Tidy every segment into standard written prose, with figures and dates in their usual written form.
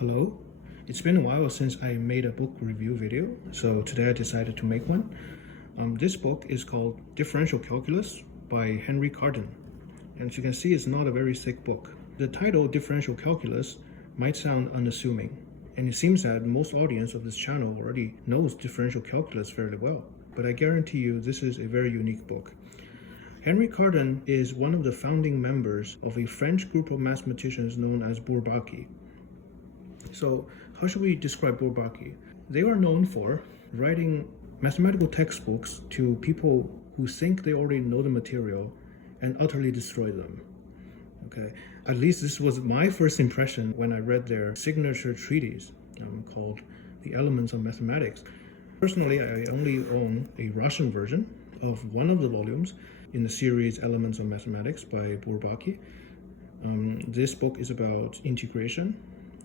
Hello. It's been a while since I made a book review video, so today I decided to make one. This book is called Differential Calculus by Henri Cartan. And as you can see, it's not a very thick book. The title Differential Calculus might sound unassuming, and it seems that most audience of this channel already knows differential calculus fairly well. But I guarantee you this is a very unique book. Henri Cartan is one of the founding members of a French group of mathematicians known as Bourbaki. So how should we describe Bourbaki? They are known for writing mathematical textbooks to people who think they already know the material and utterly destroy them. Okay, at least this was my first impression when I read their signature treatise called The Elements of Mathematics. Personally, I only own a Russian version of one of the volumes in the series Elements of Mathematics by Bourbaki. This book is about integration.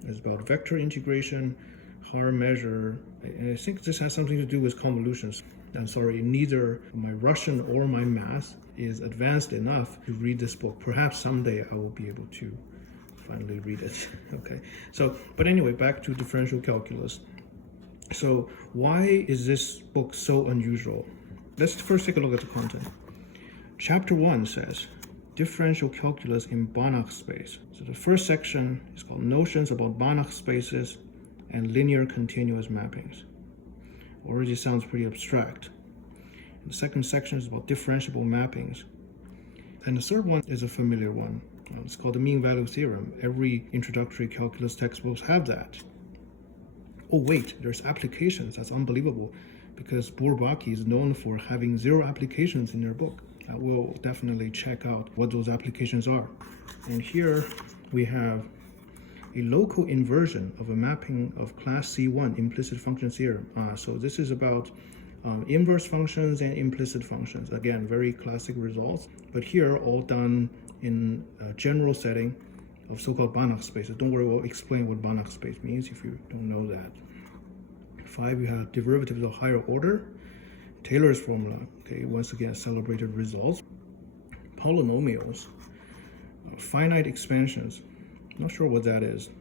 It's about vector integration, higher measure, and I think this has something to do with convolutions. I'm sorry, neither my Russian or my math is advanced enough to read this book. Perhaps someday I will be able to finally read it. Okay, but anyway, back to differential calculus. So why is this book so unusual? Let's first take a look at the content. Chapter 1 says, Differential Calculus in Banach space. So the first section is called Notions about Banach spaces and Linear Continuous Mappings. Already sounds pretty abstract. And the second section is about differentiable mappings. And the third one is a familiar one. It's called the mean value theorem. Every introductory calculus textbooks have that. Oh wait, there's applications. That's unbelievable, because Bourbaki is known for having 0 applications in their book. I will definitely check out what those applications are. And here we have a local inversion of a mapping of class C1 implicit function theorem. So this is about inverse functions and implicit functions. Again, very classic results, but here all done in a general setting of so-called Banach spaces. Don't worry, we'll explain what Banach space means if you don't know that. 5, you have derivatives of higher order. Taylor's formula, okay, once again, celebrated results. Polynomials, finite expansions, not sure what that is.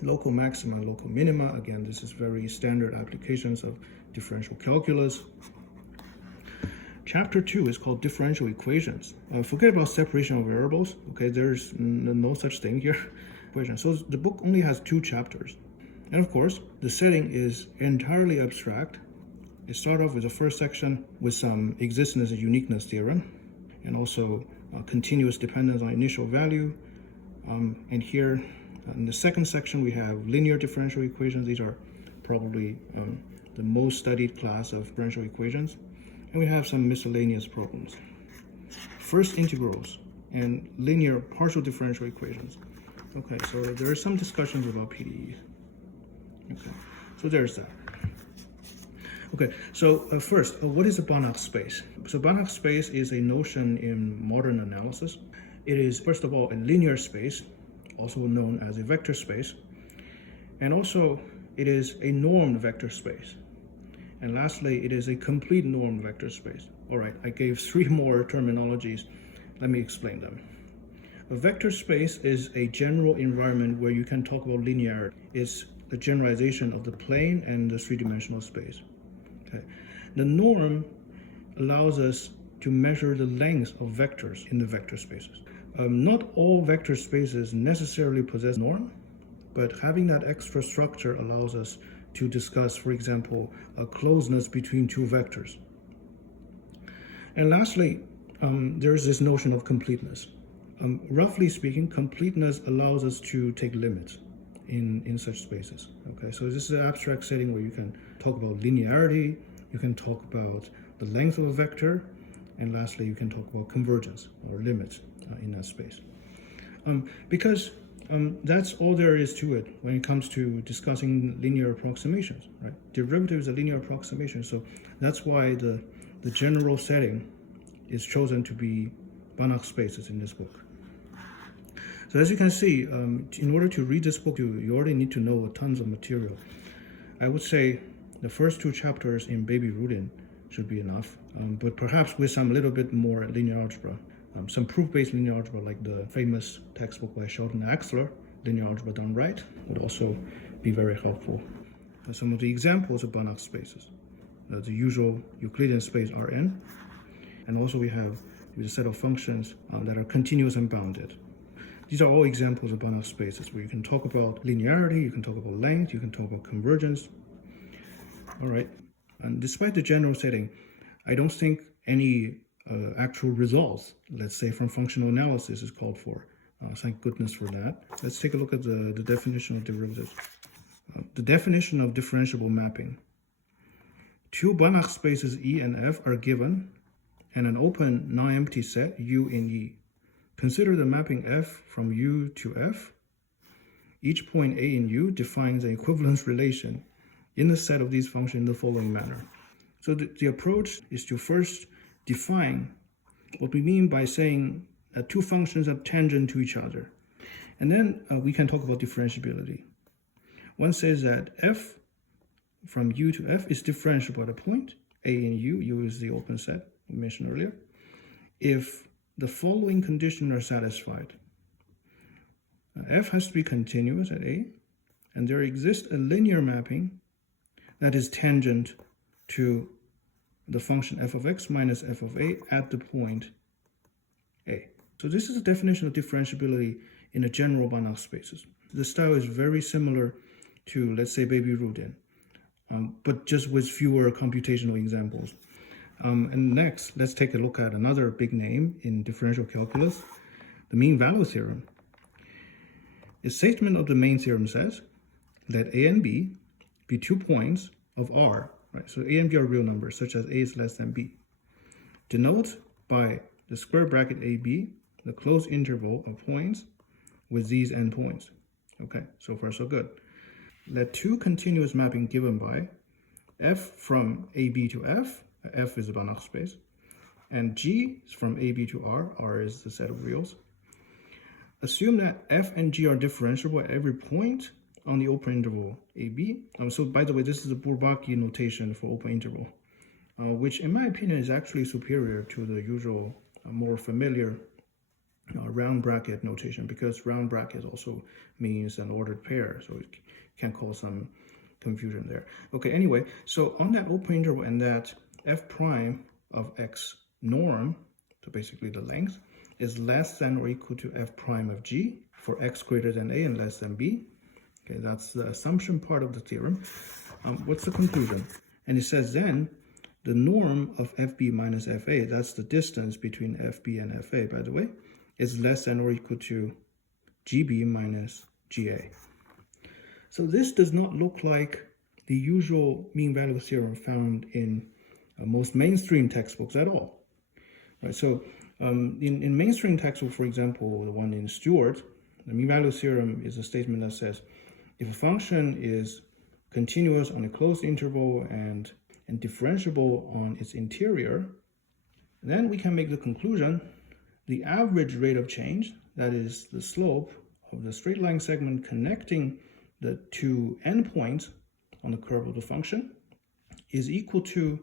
Local maxima, local minima, again, this is very standard applications of differential calculus. Chapter 2 is called differential equations. Forget about separation of variables, okay, there's no such thing here. So the book only has 2 chapters. And of course, the setting is entirely abstract. It starts off with the first section with some existence and uniqueness theorem, and also continuous dependence on initial value. And here in the second section, we have linear differential equations. These are probably the most studied class of differential equations. And we have some miscellaneous problems. First integrals and linear partial differential equations. Okay, so there are some discussions about PDEs. Okay, so there's that. Okay, so first, what is a Banach space? So Banach space is a notion in modern analysis. It is, first of all, a linear space, also known as a vector space. And also, it is a normed vector space. And lastly, it is a complete normed vector space. All right, I gave 3 more terminologies. Let me explain them. A vector space is a general environment where you can talk about linearity. It's the generalization of the plane and the 3-dimensional space. The norm allows us to measure the length of vectors in the vector spaces. Not all vector spaces necessarily possess norm, but having that extra structure allows us to discuss, for example, a closeness between 2 vectors. And lastly, there's this notion of completeness. Roughly speaking, completeness allows us to take limits in such spaces. Okay, so this is an abstract setting where you can talk about linearity, you can talk about the length of a vector, and lastly, you can talk about convergence or limits in that space. Because that's all there is to it when it comes to discussing linear approximations, right? Derivative is a linear approximation, so that's why the general setting is chosen to be Banach spaces in this book. So as you can see, in order to read this book, you already need to know tons of material. I would say the first 2 chapters in Baby Rudin should be enough, but perhaps with some little bit more linear algebra, some proof-based linear algebra like the famous textbook by Sheldon Axler, linear algebra done right would also be very helpful. Some of the examples of Banach spaces. The usual Euclidean space Rn. And also we have a set of functions that are continuous and bounded. These are all examples of Banach spaces where you can talk about linearity, you can talk about length, you can talk about convergence. All right. And despite the general setting, I don't think any actual results, let's say from functional analysis, is called for. Thank goodness for that. Let's take a look at the definition of derivatives. The definition of differentiable mapping. Two Banach spaces E and F are given, and an open non-empty set U in E. Consider the mapping F from U to F. Each point A in U defines an equivalence relation in the set of these functions in the following manner. So the approach is to first define what we mean by saying that two functions are tangent to each other. And then we can talk about differentiability. One says that F from U to F is differentiable at a point, A in U, U is the open set we mentioned earlier, if the following conditions are satisfied. F has to be continuous at A, and there exists a linear mapping that is tangent to the function f of x minus f of a at the point A. So this is a definition of differentiability in a general Banach spaces. The style is very similar to, let's say, Baby-Rudin, but just with fewer computational examples. And next, let's take a look at another big name in differential calculus, the mean value theorem. The statement of the main theorem says, let A and B be 2 points of R, right? So A and B are real numbers, such as A is less than B. Denote by the square bracket AB the closed interval of points with these endpoints. Okay, so far so good. Let two continuous mapping given by F from AB to F, F is a Banach space, and G is from AB to R, R is the set of reals. Assume that F and G are differentiable at every point on the open interval AB. So by the way, this is a Bourbaki notation for open interval, which in my opinion is actually superior to the usual more familiar round bracket notation, because round bracket also means an ordered pair, so it can cause some confusion there. Okay, anyway, so on that open interval and that f prime of x norm, so basically the length, is less than or equal to f prime of g for x greater than a and less than b. Okay, that's the assumption part of the theorem. What's the conclusion? And it says then the norm of fb minus fa, that's the distance between fb and fa, by the way, is less than or equal to gb minus ga. So this does not look like the usual mean value theorem found in most mainstream textbooks at all. Right, so in mainstream textbooks, for example, the one in Stewart, the mean value theorem is a statement that says if a function is continuous on a closed interval and differentiable on its interior, then we can make the conclusion the average rate of change, that is the slope of the straight line segment connecting the two endpoints on the curve of the function, is equal to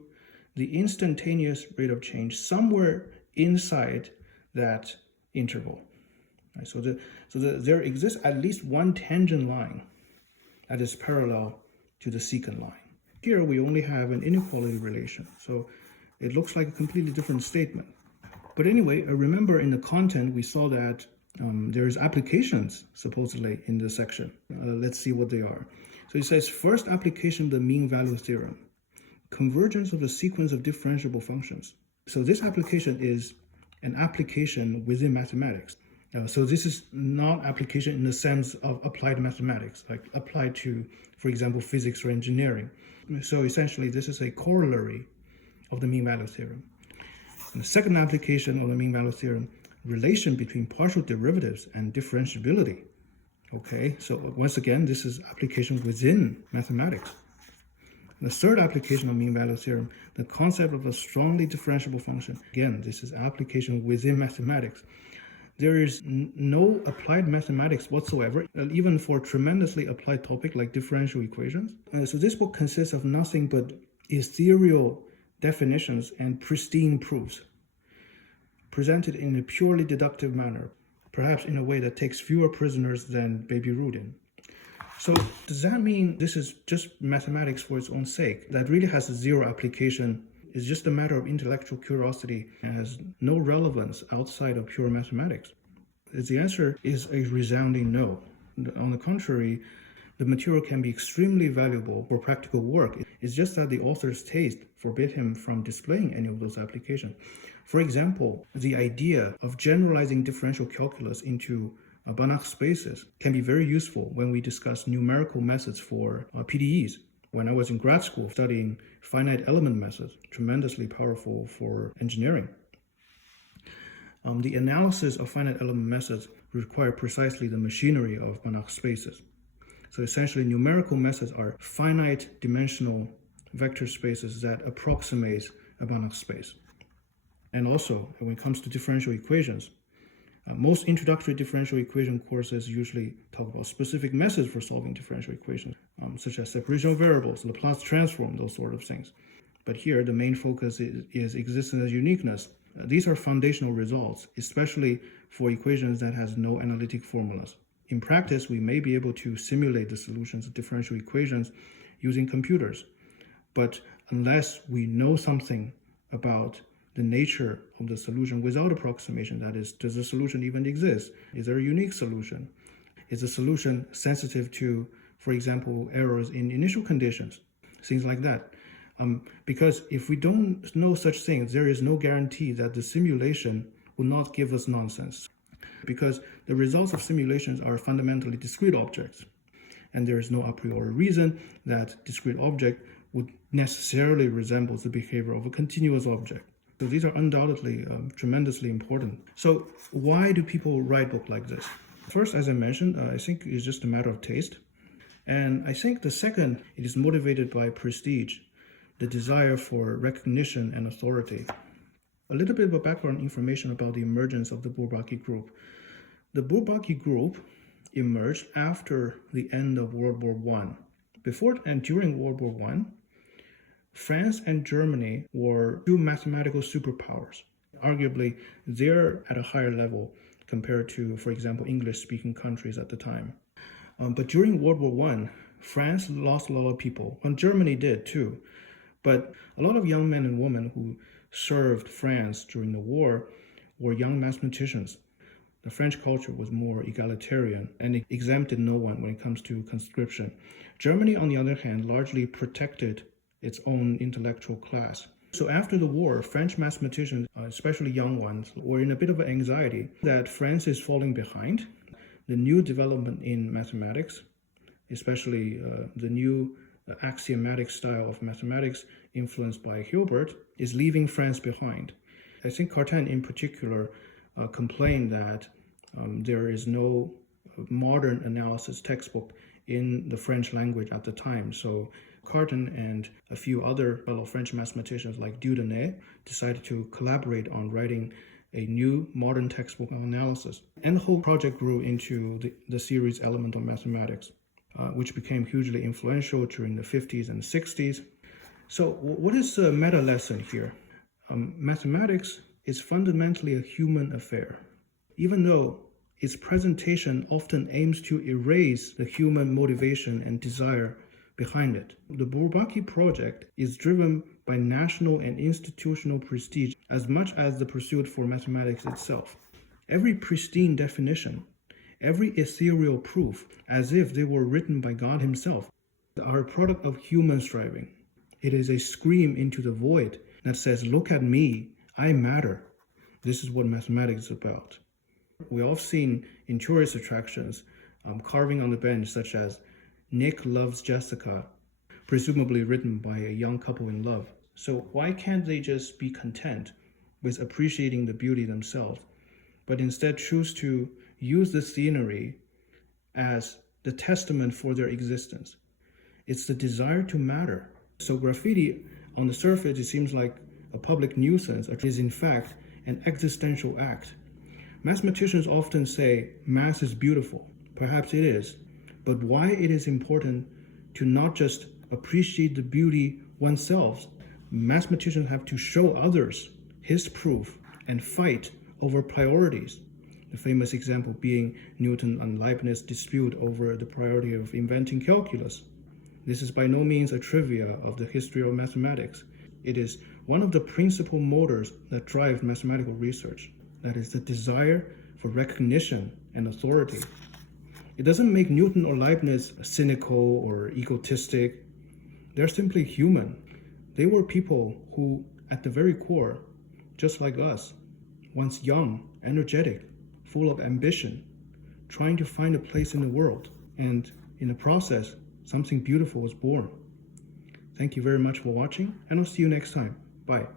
the instantaneous rate of change somewhere inside that interval. Right, so there exists at least one tangent line that is parallel to the secant line. Here we only have an inequality relation, so it looks like a completely different statement. But anyway, remember in the content we saw that there's applications supposedly in this section. Let's see what they are. So it says first application of the mean value theorem, convergence of the sequence of differentiable functions. So this application is an application within mathematics. So this is not application in the sense of applied mathematics, like applied to, for example, physics or engineering. So essentially this is a corollary of the mean value theorem. And the second application of the mean value theorem, relation between partial derivatives and differentiability. Okay, so once again, this is application within mathematics. The third application of mean value theorem, the concept of a strongly differentiable function. Again, this is application within mathematics. There is no applied mathematics whatsoever, even for a tremendously applied topic like differential equations. So this book consists of nothing but ethereal definitions and pristine proofs, presented in a purely deductive manner. perhaps in a way that takes fewer prisoners than Baby Rudin. So does that mean this is just mathematics for its own sake, that really has zero application, is just a matter of intellectual curiosity and has no relevance outside of pure mathematics? The answer is a resounding no. On the contrary, the material can be extremely valuable for practical work. It's just that the author's taste forbid him from displaying any of those applications. For example, the idea of generalizing differential calculus into Banach spaces can be very useful when we discuss numerical methods for PDEs. When I was in grad school studying finite element methods, tremendously powerful for engineering. The analysis of finite element methods require precisely the machinery of Banach spaces. So essentially, numerical methods are finite dimensional vector spaces that approximate a Banach space. And also, when it comes to differential equations, most introductory differential equation courses usually talk about specific methods for solving differential equations, such as separation of variables, Laplace transform, those sort of things. But here, the main focus is existence as uniqueness. These are foundational results, especially for equations that has no analytic formulas. In practice, we may be able to simulate the solutions of differential equations using computers. But unless we know something about the nature of the solution without approximation, that is, does the solution even exist? Is there a unique solution? Is the solution sensitive to, for example, errors in initial conditions? Things like that. Because if we don't know such things, there is no guarantee that the simulation will not give us nonsense. Because the results of simulations are fundamentally discrete objects. And there is no a priori reason that discrete object would necessarily resemble the behavior of a continuous object. So these are undoubtedly tremendously important. So why do people write books like this? First, as I mentioned, I think it's just a matter of taste. And I think the second, it is motivated by prestige, the desire for recognition and authority. A little bit of background information about the emergence of the Bourbaki group. The Bourbaki group emerged after the end of World War I. Before and during World War I, France and Germany were two mathematical superpowers. Arguably, they're at a higher level compared to, for example, English-speaking countries at the time. But during World War I, France lost a lot of people, and Germany did too. But a lot of young men and women who served France during the war were young mathematicians. The French culture was more egalitarian and it exempted no one when it comes to conscription. Germany, on the other hand, largely protected its own intellectual class. So after the war, French mathematicians, especially young ones, were in a bit of anxiety that France is falling behind. The new development in mathematics, especially the new axiomatic style of mathematics influenced by Hilbert, is leaving France behind. I think Cartan in particular complained that there is no modern analysis textbook in the French language at the time. So Cartan and a few other fellow French mathematicians like Dieudonné decided to collaborate on writing a new modern textbook on analysis. And the whole project grew into the series Elemental Mathematics, which became hugely influential during the 50s and 60s. So what is the meta lesson here? Mathematics is fundamentally a human affair. Even though its presentation often aims to erase the human motivation and desire behind it, the Bourbaki project is driven by national and institutional prestige as much as the pursuit for mathematics itself. Every pristine definition, every ethereal proof, as if they were written by God himself, are a product of human striving. It is a scream into the void that says, look at me, I matter. This is what mathematics is about. We've all seen in tourist attractions carving on the bench such as Nick loves Jessica, presumably written by a young couple in love. So why can't they just be content with appreciating the beauty themselves, but instead choose to use the scenery as the testament for their existence? It's the desire to matter. So graffiti, on the surface, it seems like a public nuisance. It is in fact an existential act. Mathematicians often say math is beautiful. Perhaps it is. But why it is important to not just appreciate the beauty oneself, mathematicians have to show others his proof and fight over priorities. The famous example being Newton and Leibniz dispute over the priority of inventing calculus. This is by no means a trivia of the history of mathematics. It is one of the principal motors that drive mathematical research. That is the desire for recognition and authority. It doesn't make Newton or Leibniz cynical or egotistic. They're simply human. They were people who, at the very core, just like us, once young, energetic, full of ambition, trying to find a place in the world. And in the process, something beautiful was born. Thank you very much for watching, and I'll see you next time. Bye.